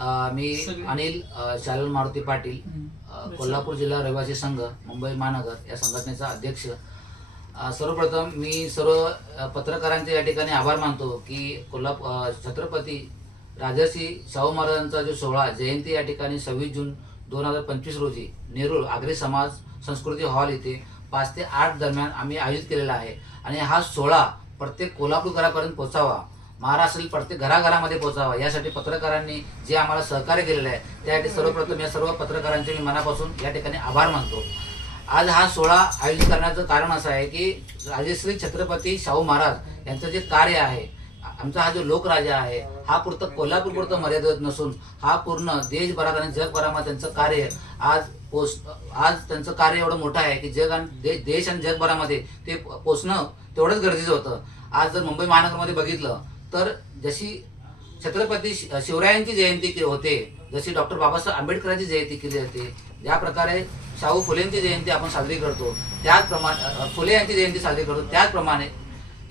अ, मी अनिल शालन मारुती पाटील कोल्हापूर जिल्हा रहिवासी संघ मुंबई महानगर या संघटनेचा अध्यक्ष. सर्वप्रथम मी सर्व पत्रकारांचे या ठिकाणी आभार मानतो की कोल्हापूर छत्रपती राजर्षी शाहू महाराजांचा जो सोहळा जयंती या ठिकाणी सव्वीस जून दोन हजार पंचवीस रोजी नेरूळ आगरी समाज संस्कृती हॉल इथे पाच ते आठ दरम्यान आम्ही आयोजित केलेला आहे. आणि हा सोहळा प्रत्येक कोल्हापूरकरापर्यंत पोहोचावा महाराष्ट्रातील प्रत्येक घराघरामध्ये पोहोचावा. यासाठी पत्रकारांनी जे आम्हाला सहकार्य केलेलं आहे त्यासाठी सर्वप्रथम या सर्व पत्रकारांचे मी मनापासून या ठिकाणी आभार मानतो. आज हा सोहळा आयोजित करण्याचं कारण असं आहे की राजश्री छत्रपती शाहू महाराज यांचं जे कार्य आहे आमचा हा जो लोकराजा आहे हा पुरतं कोल्हापूर पुरतं मर्यादित नसून हा पूर्ण देशभरात आणि जगभरामध्ये त्यांचं कार्य आज पोच आज त्यांचं कार्य एवढं मोठं आहे की जग आणि दे- देश आणि जगभरामध्ये ते पोचणं तेवढंच गरजेचं होतं. आज जर मुंबई महानगरमध्ये बघितलं तर जशी छत्रपती शि- शिवरायांची जयंती होते जशी डॉक्टर बाबासाहेब आंबेडकरांची जयंती केली जाते ज्या प्रकारे शाहू फुलेंची जयंती आपण साजरी करतो त्याचप्रमाणे फुले यांची जयंती साजरी करतो त्याचप्रमाणे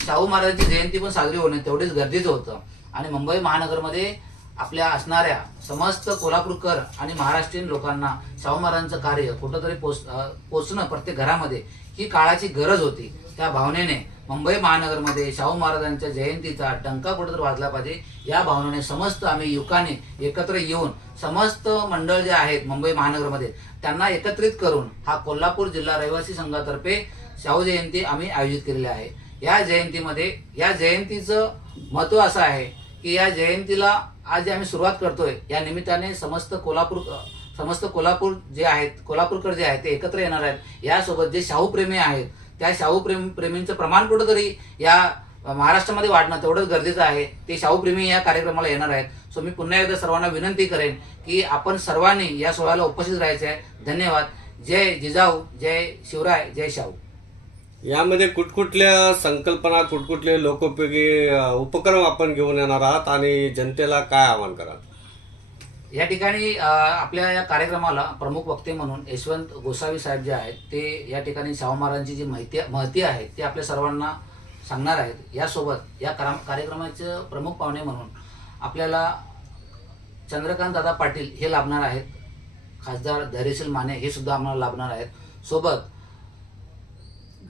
शाहू महाराजांची जयंती पण साजरी होणे तेवढेच गरजेचं होतं. आणि मुंबई महानगरमध्ये आपल्या असणाऱ्या समस्त कोल्हापूरकर आणि महाराष्ट्रीयन लोकांना शाहू महाराजांचं कार्य कुठंतरी पोच पोचणं प्रत्येक घरामध्ये ही काळाची गरज होती. त्या भावनेने मुंबई महानगरमध्ये शाहू महाराजांच्या जयंतीचा डंका कुठेतरी वाजला पाहिजे. या भावनेने समस्त आम्ही युकाने एकत्र येऊन समस्त मंडळ जे आहेत मुंबई महानगरमध्ये त्यांना एकत्रित करून हा कोल्हापूर जिल्हा रहिवासी संघातर्फे शाहू जयंती आम्ही आयोजित केलेली आहे. या जयंतीमध्ये या जयंतीचं महत्त्व असं आहे की या जयंतीला आज जे आम्ही सुरुवात करतोय या निमित्ताने समस्त कोल्हापूर समस्त कोल्हापूर जे आहेत कोल्हापूरकर जे आहेत ते एकत्र येणार आहेत. यासोबत जे शाहूप्रेमी आहेत त्या शाहू प्रेम प्रेमींचं प्रमाण कुठंतरी या महाराष्ट्रामध्ये वाढणं तेवढंच गरजेचं आहे. ते शाहू प्रेमी या कार्यक्रमाला येणार आहेत. सो मी पुन्हा एकदा सर्वांना विनंती करेन की आपण सर्वांनी या सोहळ्याला उपस्थित राहायचं आहे धन्यवाद. जय जिजाऊ जय शिवराय जय शाहू. यामध्ये कुठकुठल्या संकल्पना कुठकुठले लोकोपयोगी उपक्रम आपण घेऊन येणार आहात आणि जनतेला काय आवाहन कराल? या ठिकाणी आपल्या या कार्यक्रमाला प्रमुख वक्ते म्हणून यशवंत गोसावी साहेब जे आहेत ते या ठिकाणी शाहू महाराजांची जी माहिती महती आहे ती आपल्या सर्वांना सांगणार आहेत. यासोबत या करा- कार्यक्रमाचे प्रमुख पाहुणे म्हणून आपल्याला चंद्रकांत दादा पाटील हे लाभणार आहेत. खासदार धैर्यशील माने हे सुद्धा आम्हाला लाभणार आहेत. सोबत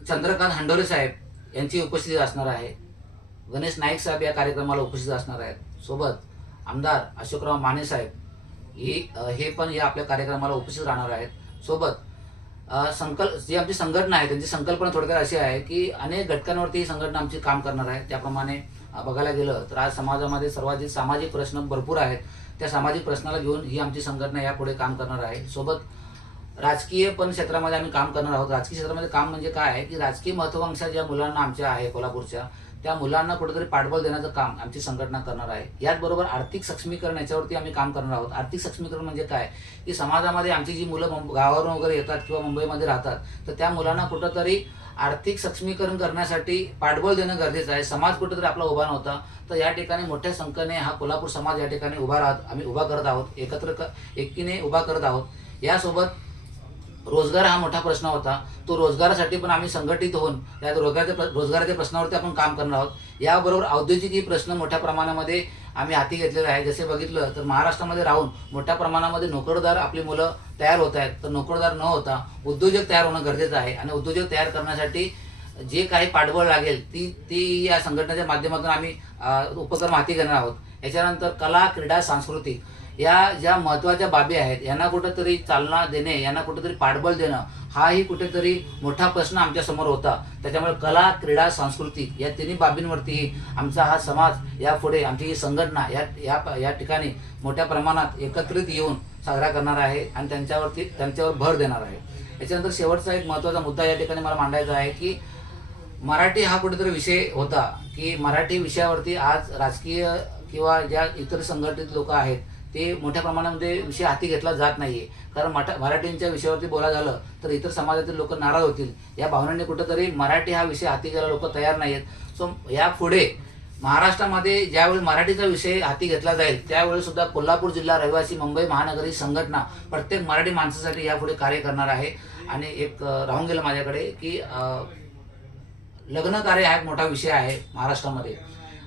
चंद्रकांत हंडोरे साहेब यांची उपस्थिती असणार आहे. गणेश नाईक साहेब या कार्यक्रमाला उपस्थित असणार आहेत. सोबत आमदार अशोकराव माने साहेब हे हे पण या आपल्या कार्यक्रमाला उपस्थित राहणार आहेत. सोबत संकल्प जी आमची संघटना आहे त्यांची संकल्पना थोडक्यात अशी आहे की अनेक घटकांवरती ही संघटना आमची काम करणार आहे. त्याप्रमाणे बघायला गेलं तर आज समाजामध्ये सर्वात जे सामाजिक प्रश्न भरपूर आहेत. त्या सामाजिक प्रश्नाला घेऊन ही आमची संघटना यापुढे काम करणार आहे. सोबत राजकीय पण क्षेत्रामध्ये आम्ही काम करणार आहोत. राजकीय क्षेत्रामध्ये काम म्हणजे काय आहे की राजकीय महत्वाकांक्षा ज्या मुलांना आमच्या आहे कोल्हापूरच्या त्या मुलांना कुठेतरी पाठबळ देण्याचं काम आमची संघटना करणार आहे. याचबरोबर आर्थिक सक्षमीकरण याच्यावरती आम्ही काम करणार आहोत. आर्थिक सक्षमीकरण म्हणजे काय? की समाजामध्ये आमची जी मुलं गावावरून वगैरे येतात किंवा मुंबईमध्ये राहतात तर त्या मुलांना कुठंतरी आर्थिक सक्षमीकरण करण्यासाठी पाठबळ देणं गरजेचं आहे. समाज कुठेतरी आपला उभा नव्हता तर या ठिकाणी मोठ्या संख्येने हा कोल्हापूर समाज या ठिकाणी उभा राहत आम्ही उभा करत आहोत. एकत्र एकीने उभा करत आहोत. यासोबत रोजगार हा मोठा प्रश्न होता. तो रोजगारासाठी पण आम्ही संघटित होऊन या रोजगाराच्या रोजगाराच्या प्रश्नावरती आपण काम करणार आहोत. याबरोबर औद्योगिकी प्रश्न मोठ्या प्रमाणामध्ये आम्ही हाती घेतलेले आहे जसे बघितलं तर महाराष्ट्रामध्ये राहून मोठ्या प्रमाणामध्ये नोकरदार आपली मुलं तयार होत आहेत. तर नोकरदार न होता उद्योजक तयार होणं गरजेचं आहे आणि उद्योजक तयार करण्यासाठी जे काही पाठबळ लागेल ती ती या संघटनेच्या माध्यमातून आम्ही उपक्रम हाती घेणार आहोत. याच्यानंतर कला क्रीडा सांस्कृतिक. या ज्या महत्त्वाच्या बाबी आहेत यांना कुठंतरी चालना देणे यांना कुठंतरी पाठबळ देणं हाही कुठेतरी मोठा प्रश्न आमच्यासमोर होता. त्याच्यामुळे कला क्रीडा सांस्कृतिक या तिन्ही बाबींवरतीही आमचा हा समाज यापुढे आमची ही संघटना या या या ठिकाणी मोठ्या प्रमाणात एकत्रित येऊन साजरा करणार आहे आणि त्यांच्यावरती त्यांच्यावर भर देणार आहे. याच्यानंतर शेवटचा एक महत्त्वाचा मुद्दा या ठिकाणी मला मांडायचा आहे की मराठी हा कुठेतरी विषय होता की मराठी विषयावरती आज राजकीय किंवा ज्या इतर संघटित लोक आहेत ते मोठ्या प्रमाणामध्ये विषय हाती घेतला जात नाहीये. कारण मठा मराठींच्या विषयावरती बोला झालं तर इतर समाजातील लोक नाराज होतील. या भावनेने कुठंतरी मराठी हा विषय हाती घ्यायला लोक तयार नाहीयेत. सो यापुढे महाराष्ट्रामध्ये ज्यावेळी मराठीचा विषय हाती घेतला जाईल त्यावेळी सुद्धा कोल्हापूर जिल्हा रहिवासी मुंबई महानगरी संघटना प्रत्येक मराठी माणसासाठी यापुढे कार्य करणार आहे. आणि एक राहून गेलं माझ्याकडे की लग्न कार्य हा एक मोठा विषय आहे महाराष्ट्रामध्ये.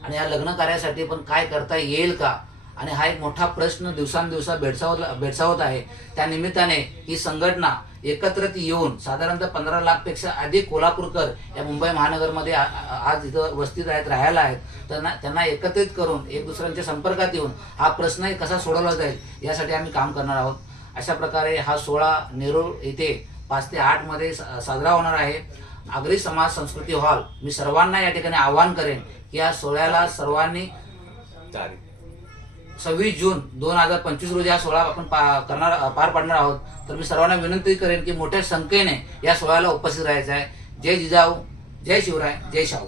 आणि या लग्न कार्यासाठी पण काय करता येईल का? आणि हा एक मोठा प्रश्न दिवसांदिवसा भेडसावत भेडसावत आहे. त्या निमित्ताने ही संघटना एकत्रित येऊन साधारणतः पंधरा लाखपेक्षा अधिक कोल्हापूरकर या मुंबई महानगरमध्ये आ- आज इथं वस्तीत आहेत राहायला आहेत. त्यांना त्यांना एकत्रित करून एक दुसऱ्यांच्या संपर्कात येऊन हा प्रश्नही कसा सोडवला जाईल यासाठी आम्ही काम करणार आहोत. अशा प्रकारे हा सोहळा नेरूळ येथे पाच ते आठमध्ये सा- साजरा होणार आहे. आगरी समाज संस्कृती हॉल मी सर्वांना या ठिकाणी आवाहन करेन की या सोहळ्याला सर्वांनी सव्वीस जून दोन हजार पंचवीस रोजी हा सोहळा आपण पा- करणार पार पाडणार आहोत. तर मी सर्वांना विनंती करेन की मोठ्या संख्येने या सोहळ्याला उपस्थित राहायचं आहे. जय जिजाऊ जय शिवराय जय शाहू.